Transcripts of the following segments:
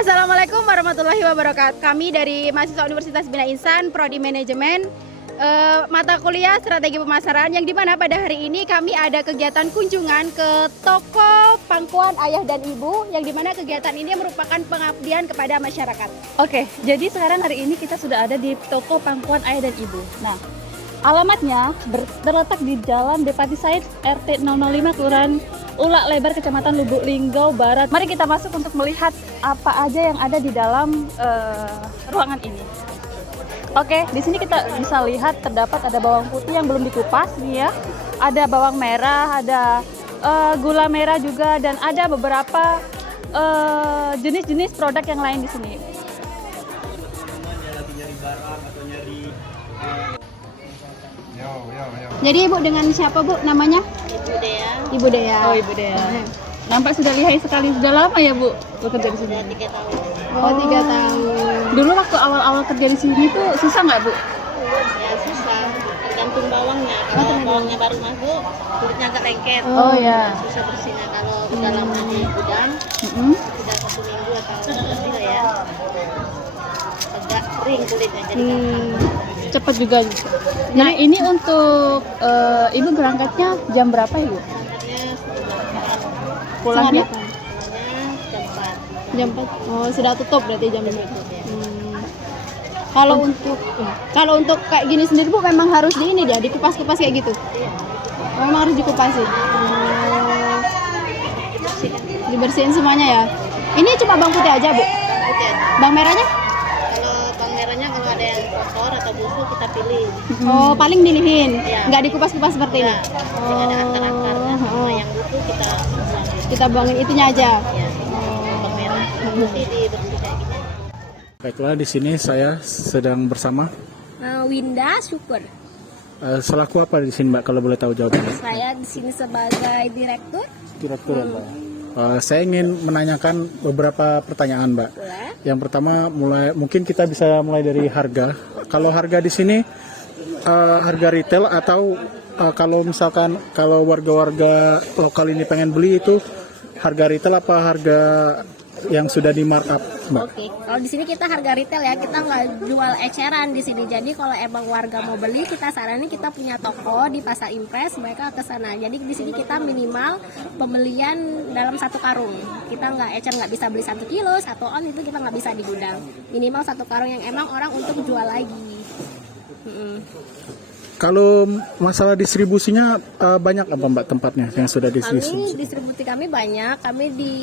Assalamualaikum warahmatullahi wabarakatuh. Kami dari mahasiswa Universitas Bina Insan, Prodi Manajemen, mata kuliah Strategi Pemasaran, yang dimana pada hari ini kami ada kegiatan kunjungan ke toko pangkuan ayah dan ibu, yang dimana kegiatan ini merupakan pengabdian kepada masyarakat. Oke, jadi sekarang hari ini kita sudah ada di toko pangkuan ayah dan ibu. Nah, alamatnya terletak di Jalan Depati Said RT 005 Kelurahan Ulak Lebar, Kecamatan Lubuk Linggau Barat. Mari kita masuk untuk melihat apa aja yang ada di dalam ruangan ini. Oke, di sini kita bisa lihat terdapat ada bawang putih yang belum dikupas nih ya. Ada bawang merah, ada gula merah juga, dan ada beberapa jenis-jenis produk yang lain di sini. Jadi Ibu dengan siapa Bu namanya? Ibu Dea. Ibu Dea. Oh, Ibu Dea. Nampak sudah lihai sekali. Sudah lama ya Bu bekerja di sini? Sudah 3 tahun. Oh, 3 tahun. Dulu waktu awal-awal kerja di sini tuh susah nggak Bu? Ya susah, tergantung bawangnya. Kalau bawangnya baru masuk, kulitnya agak lengket. Oh ya. Susah bersihnya. Kalau udah lama di gudang, sudah 1 minggu atau lebih lah ya, agak kering kulitnya jadi Cepat juga. Nah, ini untuk Ibu berangkatnya jam berapa Ibu? Berangkatnya Pulangnya? jam 4. Jam 4. Oh, sudah tutup berarti jam 5. Ya. Kalau untuk kayak gini sendiri Bu memang harus di ini dia dikupas-kupas kayak gitu. Oh, memang harus dikupas sih. Dibersihin semuanya ya. Ini cuma bawang putih aja Bu. Oke. Bawang merahnya? Kalau bawang merahnya kalau ada yang kotor atau busuk kita pilih. Oh, paling milihin. Iya. Nggak dikupas-kupas seperti ini. Ya, yang ada akar-akarnya sama yang busuk kita buang. Kita buangin itunya aja. Ya. Bawang merah, bawang putih dibersih kayak gini. Baiklah, di sini saya sedang bersama Winda Syukur. selaku apa di sini Mbak, kalau boleh tahu jawabannya? Saya di sini sebagai direktur. Direktur Mbak. Saya ingin menanyakan beberapa pertanyaan Mbak. Boleh. Yang pertama, mungkin kita bisa mulai dari harga. Kalau harga di sini harga retail atau kalau misalkan kalau warga-warga lokal ini pengen beli itu harga retail apa harga yang sudah di markup Mbak? Oke, kalau di sini kita harga retail ya, kita nggak jual eceran di sini. Jadi kalau emang warga mau beli, kita saranin kita punya toko di Pasar Impres, mereka ke sana. Jadi di sini kita minimal pembelian dalam 1 karung. Kita nggak ecer, nggak bisa beli 1 kilo, 1 on itu kita nggak bisa di gudang. Minimal 1 karung yang emang orang untuk jual lagi. Kalau masalah distribusinya banyak apa Mbak tempatnya yang sudah distribusi? Distribusi kami banyak. Kami di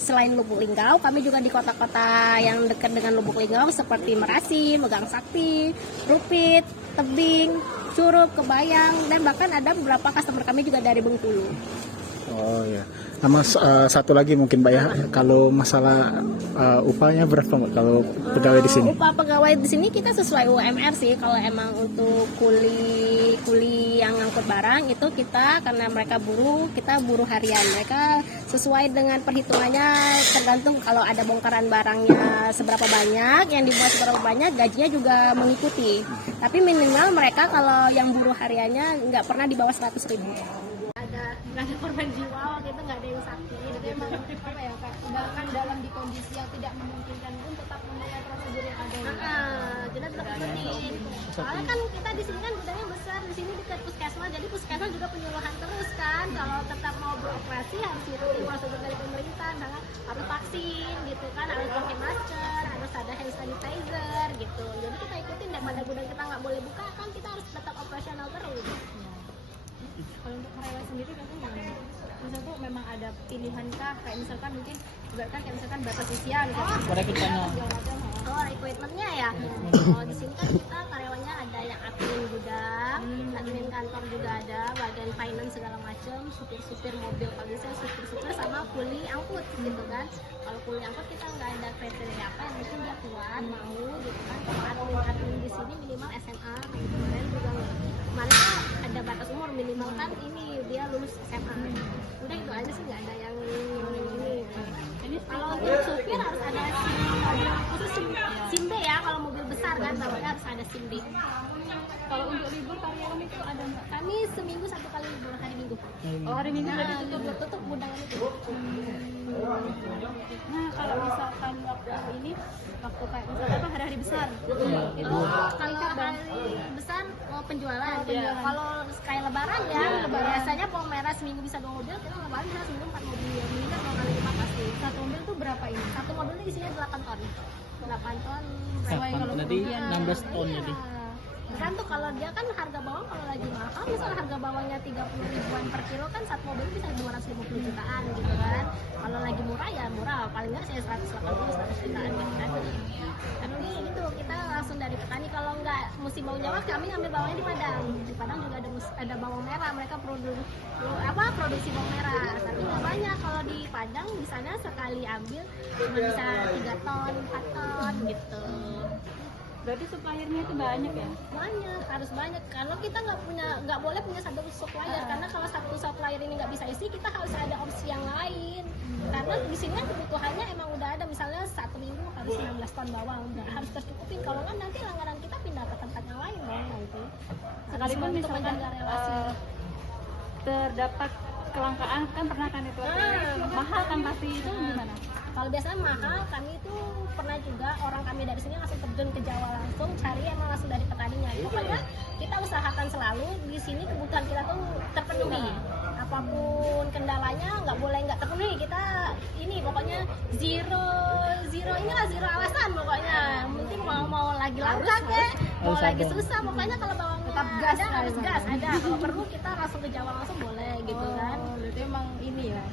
selain Lubuk Linggau, kami juga di kota-kota yang dekat dengan Lubuk Linggau seperti Merasin, Megang Sakti, Rupit, Tebing, Curup, Kebayang, dan bahkan ada beberapa customer kami juga dari Bengkulu. Oh ya. Sama satu lagi mungkin Mbak ya, kalau masalah upahnya berapa Mbak kalau pegawai di sini? Upah pegawai di sini kita sesuai UMR sih. Kalau emang untuk kuli yang ngangkut barang itu kita, karena mereka buruh, kita buruh harian. Mereka sesuai dengan perhitungannya, tergantung kalau ada bongkaran barangnya seberapa banyak, yang dibuat seberapa banyak, gajinya juga mengikuti. Tapi minimal mereka kalau yang buruh hariannya nggak pernah di bawah 100.000. Nggak ada korban jiwa, waktu itu nggak ada yang sakit. Jadi emang apa ya, bahkan dalam di kondisi yang tidak memungkinkan pun tetap memakai prosedur yang ada. Jadi tetap ikutin. Soalnya kan kita di sini kan gudangnya besar, di sini dekat puskesmas, jadi puskesmas juga penyuluhan terus kan. Kalau tetap mau beroperasi harus ikutin prosedur dari pemerintah, misalnya harus vaksin gitu kan, harus pakai masker, harus ada hand sanitizer gitu. Jadi kita ikutin, daripada gudang kita nggak boleh buka kan, kita harus tetap operasional terus. Kalau untuk karyawan sendiri kan gimana? Misalnya tuh memang ada pilihan kah? Kayak misalkan mungkin ibaratkan kayak misalkan batas usia misalkan. Oh, equipmentnya ya. Oh, di sini kan kita karyawannya ada yang admin gudang, admin kantor juga ada, bagian finance segala macam, supir-supir mobil kalau bisa supir-supir sama kuli angkut gitu kan. Kalau kuli angkut kita nggak ada kriteria apa, yang penting dia kuat, mau gitu kan. Kalau admin di sini minimal SMA, kemarin juga kemarin ada batas umur minimal kan ini dia lulus SMA. Udah itu aja sih, nggak ada yang ini. Kalau untuk supir harus ada SIM B ya, kalau mobil besar kan bawahnya harus ada SIM B. Kalau untuk libur karyawan itu ada nggak? Kami seminggu 1 kali libur hari Minggu. Oh, hari Minggu Nah, tutup gudang itu. Nah, kalau misalkan waktu waktu kayak misalnya apa hari-hari besar? Itu Kalau hari besar penjualan. Kalau kayak lebaran ya, biasanya bawang merah seminggu bisa 2 mobil, kita lebaran bisa seminggu 4 mobil. Minimal 2 kali 5 pasti. Satu mobil tuh berapa ini? Satu mobil ini isinya 8 ton. 8 ton. Sesuai kalau Nanti kemudian 16 ton Iya. jadi. Tergantung kalau dia kan harga bawang kalau lagi mahal, misalnya harga bawangnya 30 ribuan per kilo kan satu mobil bisa 250 jutaan gitu kan. Kalau lagi murah ya murah, paling nggak saya 180 jutaan gitu kan. Tapi gitu kita langsung dari petani, kalau nggak musim bawang Jawa kami ngambil bawangnya di Padang. Di Padang juga ada bawang merah, mereka produksi bawang merah. Tapi nggak banyak, kalau di Padang di sana sekali ambil cuma bisa 3 ton, 4 ton gitu. Berarti suppliernya itu banyak ya? Banyak, harus banyak. Kalau kita nggak boleh punya satu supplier, karena kalau satu supplier ini nggak bisa isi, kita harus ada opsi yang lain. Karena di sini kan kebutuhannya emang udah ada, misalnya 1 minggu harus 16 ton bawang, udah harus tercukupin. Kalau nggak nanti langganan kita pindah ke tempat yang lain dong nanti. Sekalipun Untuk misalkan menjaga relasi. terdapat kelangkaan kan pernah kan itu mahal kan pasti itu gimana? Kalau biasanya mahal, kami itu pernah juga orang kami dari sini langsung terjun ke Jawa langsung cari emang langsung dari petaninya. Pokoknya kita usahakan selalu di sini kebutuhan kita tuh terpenuhi. Apapun kendalanya nggak boleh nggak terpenuhi. Kita ini pokoknya zero alasan pokoknya. Mungkin mau lagi langka kek, mau lagi susah, pokoknya kalau bawang Tetap gas ada lah harus emang. gas ada. Kalau perlu kita langsung ke Jawa langsung boleh gitu kan. Berarti emang ini ya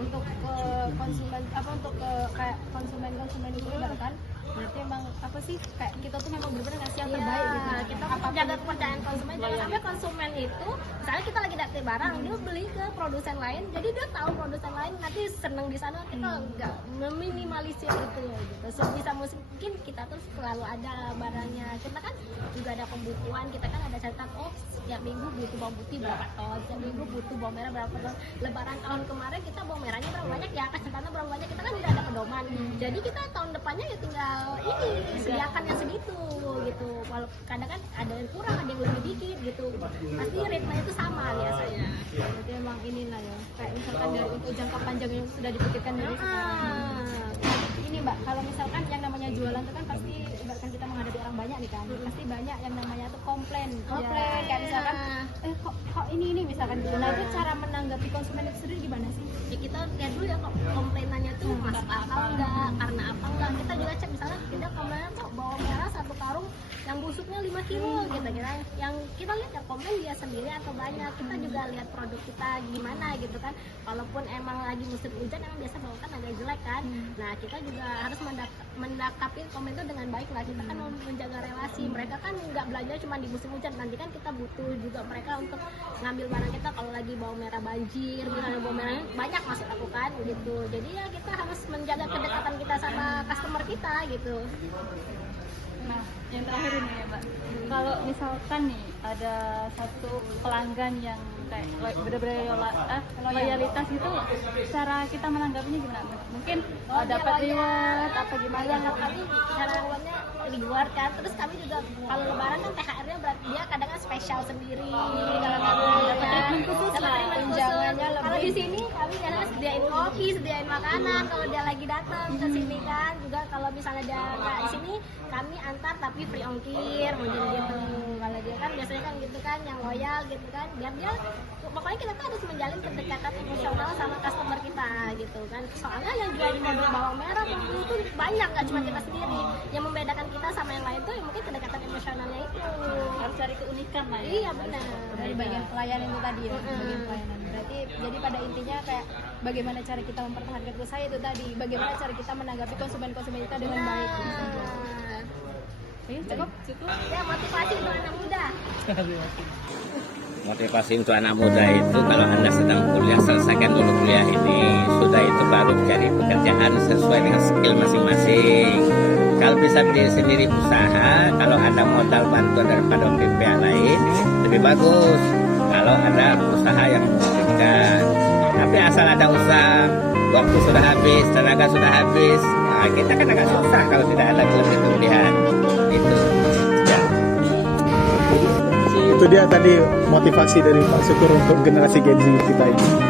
untuk ke konsumen untuk ke kayak konsumen itu kan berarti emang apa sih kayak kita tuh memang benar-benar ngasih yang terbaik gitu. Kita jaga kepercayaan konsumen, jangan sampai konsumen itu misalnya kita lagi dapet barang, dia beli ke produsen lain, jadi dia tahu produsen lain nanti seneng di sana, kita nggak meminimalisir itu gitu. Sebisa mungkin kita tuh selalu ada barangnya. Kita kan juga ada kebutuhan, kita kan ada catatan setiap minggu butuh bawang putih berapa ton, setiap minggu butuh bawang merah berapa ton. Lebaran tahun kemarin kita bawang merahnya berapa banyak ya, kecepatannya berapa banyak, kita kan tidak ada pedoman. Jadi kita tahun depannya ya tinggal ini sediakan yang segitu gitu. Walau kadang kan ada yang kurang, ada yang lebih dikit gitu. Pasti ritme itu sama biasanya. Berarti emang ini lah ya kayak misalkan dari untuk jangka panjang yang sudah dipikirkan dari sekarang. Ini Mbak, kalau misalkan yang namanya jualan itu kan pasti ibaratkan kita menghadapi orang banyak nih kan, pasti banyak yang namanya tuh komplain kayak misalkan kok ini misalkan gitu. Nah itu cara menanggapi konsumen itu sendiri gimana sih? Ya kita lihat dulu ya kok komplainannya tuh masuk akal enggak, karena apa enggak. Kita juga cek misalnya kita komplain kok bawang merah 1 karung yang busuknya 5 kilo gitu. Yang kita lihat ya komplain dia sendiri atau banyak. Kita juga lihat produk kita gimana gitu kan. Walaupun emang lagi musim hujan emang biasa bawang kan agak jelek kan. Nah kita juga harus mendakapi komen itu dengan baik lah. Kita kan mau menjaga relasi. Mereka kan nggak belanja cuma di musim hujan. Nanti kan kita butuh juga mereka untuk ngambil barang kita kalau lagi bawang merah banjir, misalnya bawang merahnya banyak masuk aku kan gitu. Jadi ya kita harus menjaga kedekatan kita sama customer kita gitu. Nah, yang terakhir ini ya Mbak, kalau misalkan nih ada satu pelanggan yang kayak bener-bener loyalitas gitu, cara kita menanggapinya gimana? Mungkin dapat reward apa gimana? Ya kalau kami cara rewardnya reward kan, terus kami juga kalau lebaran kan THR-nya berarti dia kadang kan spesial sendiri kalau kami treatment khusus lah, tunjangannya lebih. Kalau di sini kami kadang sediain kopi, sediain makanan kalau dia lagi datang ke sini kan. Juga kalau misalnya dia nggak di sini kami antar tapi free ongkir mungkin gitu. Kalau dia kan biasanya kan gitu kan yang loyal gitu kan, biar dia pokoknya kita tuh harus menjalin kedekatan emosional sama customer kita gitu kan. Soalnya yang jual di mobil bawang merah itu banyak, nggak cuma kita sendiri. Yang membedakan kita sama yang lain tuh ya mungkin kedekatan emosionalnya itu. Harus cari keunikan lah ya. Iya benar. Dari bagian pelayanan itu tadi ya, bagian pelayanan. Berarti jadi pada intinya kayak bagaimana cara kita mempertahankan usaha itu tadi, bagaimana cara kita menanggapi konsumen-konsumen kita dengan baik. Cukup. Ya motivasi untuk anak muda. Motivasi untuk anak muda itu kalau Anda sedang kuliah, selesaikan dulu kuliah ini. Sudah itu baru cari pekerjaan sesuai dengan skill masing-masing. Kalau bisa diri sendiri usaha, kalau ada modal bantuan daripada pihak lain, lebih bagus. Kalau ada usaha yang memungkinkan. Tapi asal ada usaha, waktu sudah habis, tenaga sudah habis, nah, kita kan agak susah kalau tidak ada kelebihan. Itu. Ya. Itu dia tadi motivasi dari Pak Syukur untuk generasi Gen Z kita ini.